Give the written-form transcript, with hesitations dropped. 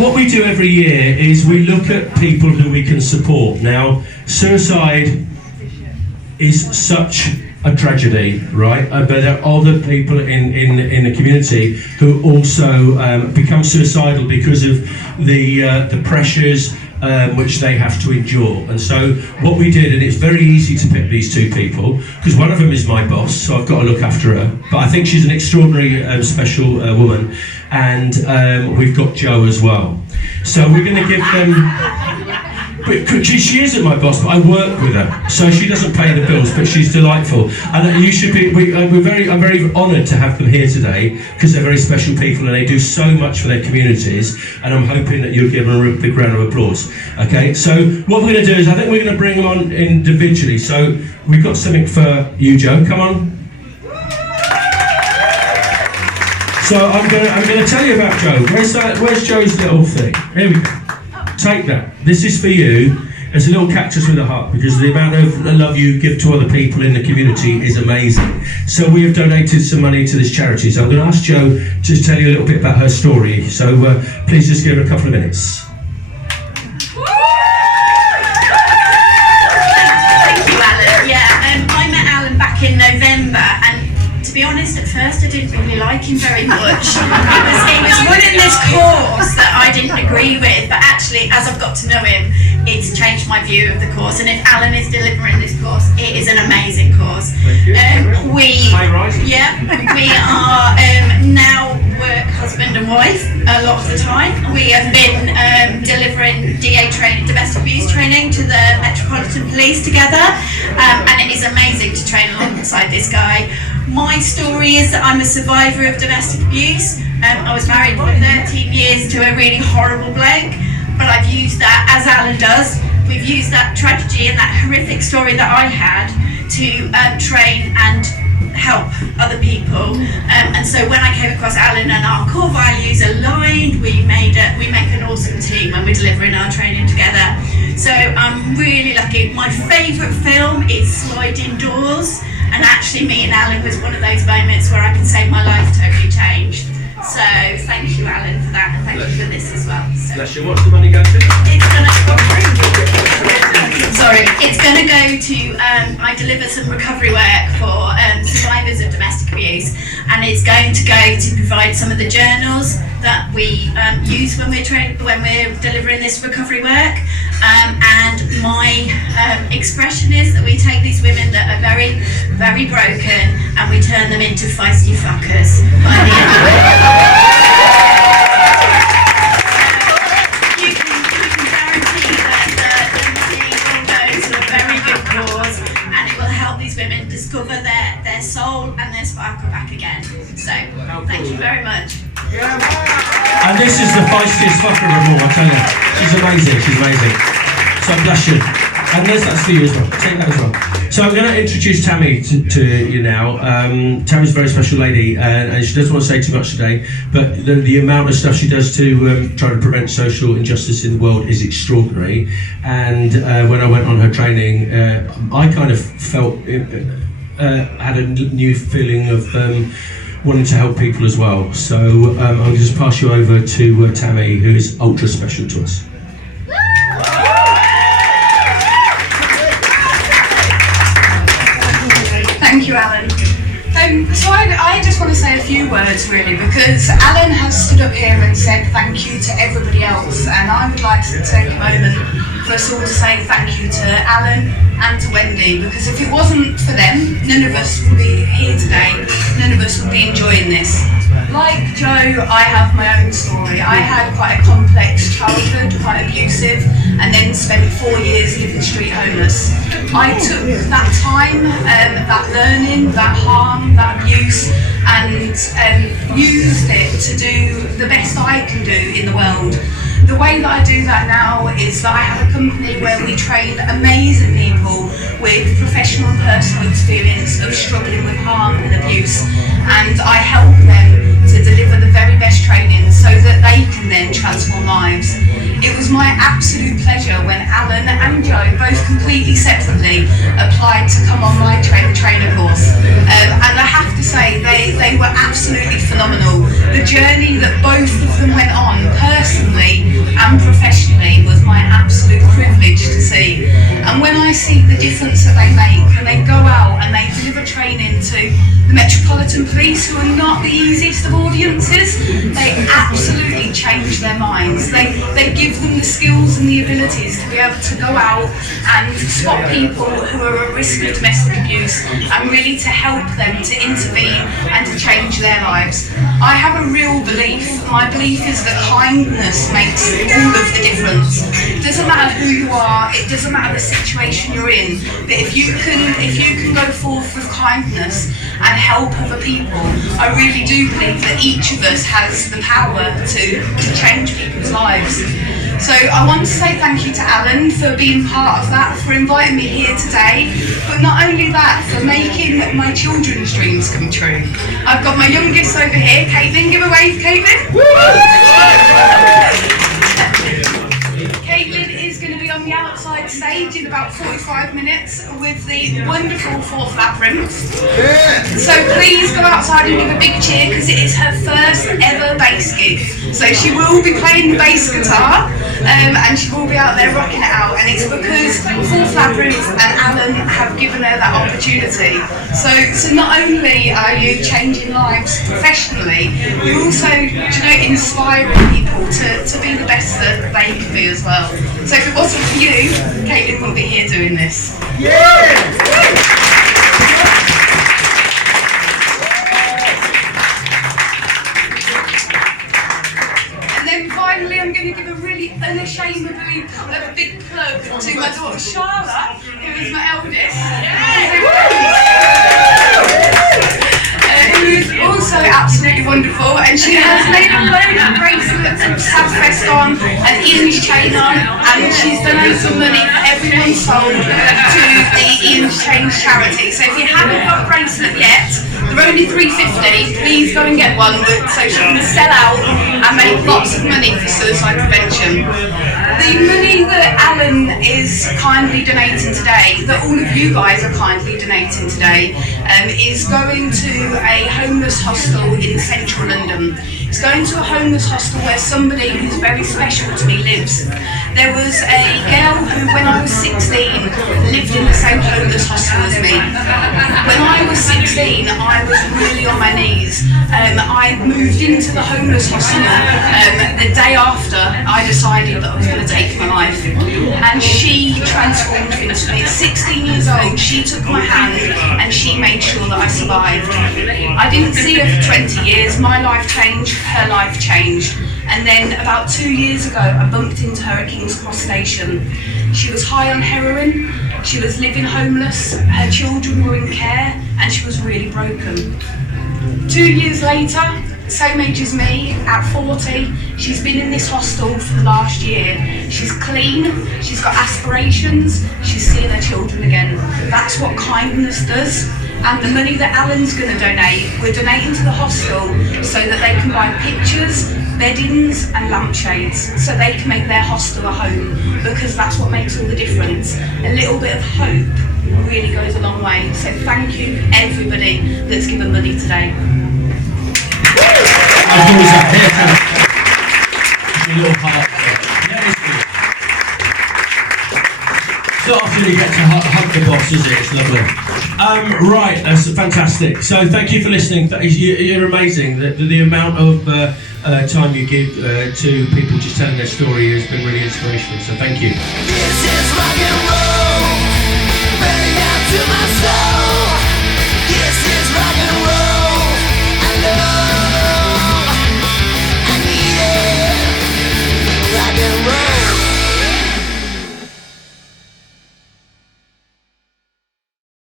what we do every year is we look at people who we can support. Now, suicide is such a tragedy, right? But there are other people in the community who also become suicidal because of the pressures which they have to endure. And so what we did, and it's very easy to pick these two people, because one of them is my boss, so I've got to look after her. But I think she's an extraordinary, special woman. And we've got Jo as well. So we're going to give them... But she isn't my boss, but I work with her, so she doesn't pay the bills, but she's delightful. And you should be. I'm very honoured to have them here today because they're very special people and they do so much for their communities. And I'm hoping that you'll give them a big round of applause. Okay. So what we're going to do is I think we're going to bring them on individually. So we've got something for you, Jo. Come on. So I'm going to tell you about Jo. Where's Jo's little thing? Here we go. Take that. This is for you. It's a little cactus with a heart because the amount of love you give to other people in the community is amazing. So we have donated some money to this charity. So I'm going to ask Jo to tell you a little bit about her story. So please just give her a couple of minutes. Thank you, Alan. Yeah, I met Alan back in November, and to be honest, at first I didn't really like him very much. He was running this course that I didn't agree with, but actually, as I've got to know him, it's changed my view of the course. And if Alan is delivering this course, it is an amazing course. We are now work husband and wife a lot of the time. We have been delivering DA training, domestic abuse training, to the Metropolitan Police together, and it is amazing to train alongside this guy. My story is that I'm a survivor of domestic abuse. I was married for 13 years to a really horrible bloke, but I've used that, as Alan does, we've used that tragedy and that horrific story that I had to train and help other people. And so when I came across Alan and our core values aligned, we make an awesome team when we're delivering our training together. So I'm really lucky. My favourite film is Sliding Doors. And actually, me and Alan was one of those moments where I can say my life totally changed. So thank you, Alan, for that, and thank you for this as well. So, bless you. What's the money going to? It's going to go to, I deliver some recovery work for survivors of domestic abuse, and it's going to go to provide some of the journals that we use when we're delivering this recovery work. And my expression is that we take these women that are very, very broken and we turn them into feisty fuckers by the end of it. You can guarantee that the team will go to a very good cause, and it will help these women discover their soul and their sparkle back again. So, thank you very much. And this is the feistiest fucker of all, I tell you. She's amazing. So bless you. And that's for you as well. Take that as well. So I'm going to introduce Tammy to you now. Tammy's a very special lady, and she doesn't want to say too much today, but the amount of stuff she does to try to prevent social injustice in the world is extraordinary. And when I went on her training, I kind of felt, had a new feeling of wanting to help people as well. So I'm going to just pass you over to Tammy, who is ultra special to us. Thank you, Alan. So I just want to say a few words really, because Alan has stood up here and said thank you to everybody else, and I would like to take a moment for us all to say thank you to Alan and to Wendy, because if it wasn't for them, none of us would be here today, none of us would be enjoying this. Like Jo, I have my own story. I had quite a complex childhood, quite abusive, and then spent 4 years living street homeless. I took that time, that learning, that harm, that abuse, and used it to do the best I can do in the world. The way that I do that now is that I have a company where we train amazing people with professional and personal experience of struggling with harm and abuse, and I help them to deliver the very best training so that they can then transform lives. It was my absolute pleasure when Alan and Joe, both completely separately, applied to come on my trainer course. And I have to say, they were absolutely phenomenal. The journey that both of them went on, personally and professionally, was my absolute privilege to see. And when I see the difference that they make, when they go out and they deliver training to the Metropolitan Police, who are not the easiest of audiences, they absolutely change their minds. They give them the skills and the abilities to be able to go out and spot people who are at risk of domestic abuse and really to help them to intervene and to change their lives. I have a real belief. My belief is that kindness makes all of the difference. It doesn't matter who you are, it doesn't matter the situation you're in, but if you can go forth with kindness and help other people, I really do believe that each of us has the power to change people's lives. So I want to say thank you to Alan for being part of that, for inviting me here today, but not only that, for making my children's dreams come true. I've got my youngest over here, Caitlin. Give a wave, Caitlin. Caitlin is going to be on the outside stage in about 45 minutes with the wonderful Fourth Labyrinth. So please go outside and give a big cheer, because it is her first ever bass gig. So she will be playing the bass guitar, and she will be out there rocking it out, and it's because Fourth Labyrinth and Alan have given her that opportunity. So not only are you changing lives professionally, you're also, inspiring people to be the best that they can be as well. So if it wasn't for you, Caitlin wouldn't be here doing this. And then finally, I'm going to give a really unashamedly big plug to my daughter Charlotte, who is my eldest. Who is also absolutely wonderful, and she has made a load of bracelets with SavFest on, an Ian's chain on, and she's donated some money for everyone sold to the Ian's Chain charity. So if you haven't got a bracelet yet, they're only $3.50. Please go and get one so she can sell out and make lots of money for suicide prevention. The money that Alan is kindly donating today, that all of you guys are kindly donating today, is going to a homeless hostel in central London. It's going to a homeless hostel where somebody who's very special to me lives. There was a girl who, when I was 16, lived in the same homeless hostel as me. When I was 16, I was really on my knees. I moved into the homeless hostel the day after I decided that I was going to take my life. And she transformed into me. At 16 years old, she took my hand and she made sure that I survived. I didn't see her for 20 years. My life changed, her life changed. And then about 2 years ago, I bumped into her at King's Cross Station. She was high on heroin, she was living homeless, her children were in care, and she was really broken. 2 years later, same age as me, at 40, she's been in this hostel for the last year. She's clean, she's got aspirations, she's seeing her children again. That's what kindness does. And the money that Alan's going to donate, we're donating to the hostel so that they can buy pictures, beddings and lampshades, so they can make their hostel a home, because that's what makes all the difference. A little bit of hope really goes a long way. So thank you everybody that's given money today. It's not often you get to hug the boss, is it? It's lovely. Right, that's fantastic. So thank you for listening. You're amazing. The amount of time you give to people just telling their story has been really inspirational. So thank you.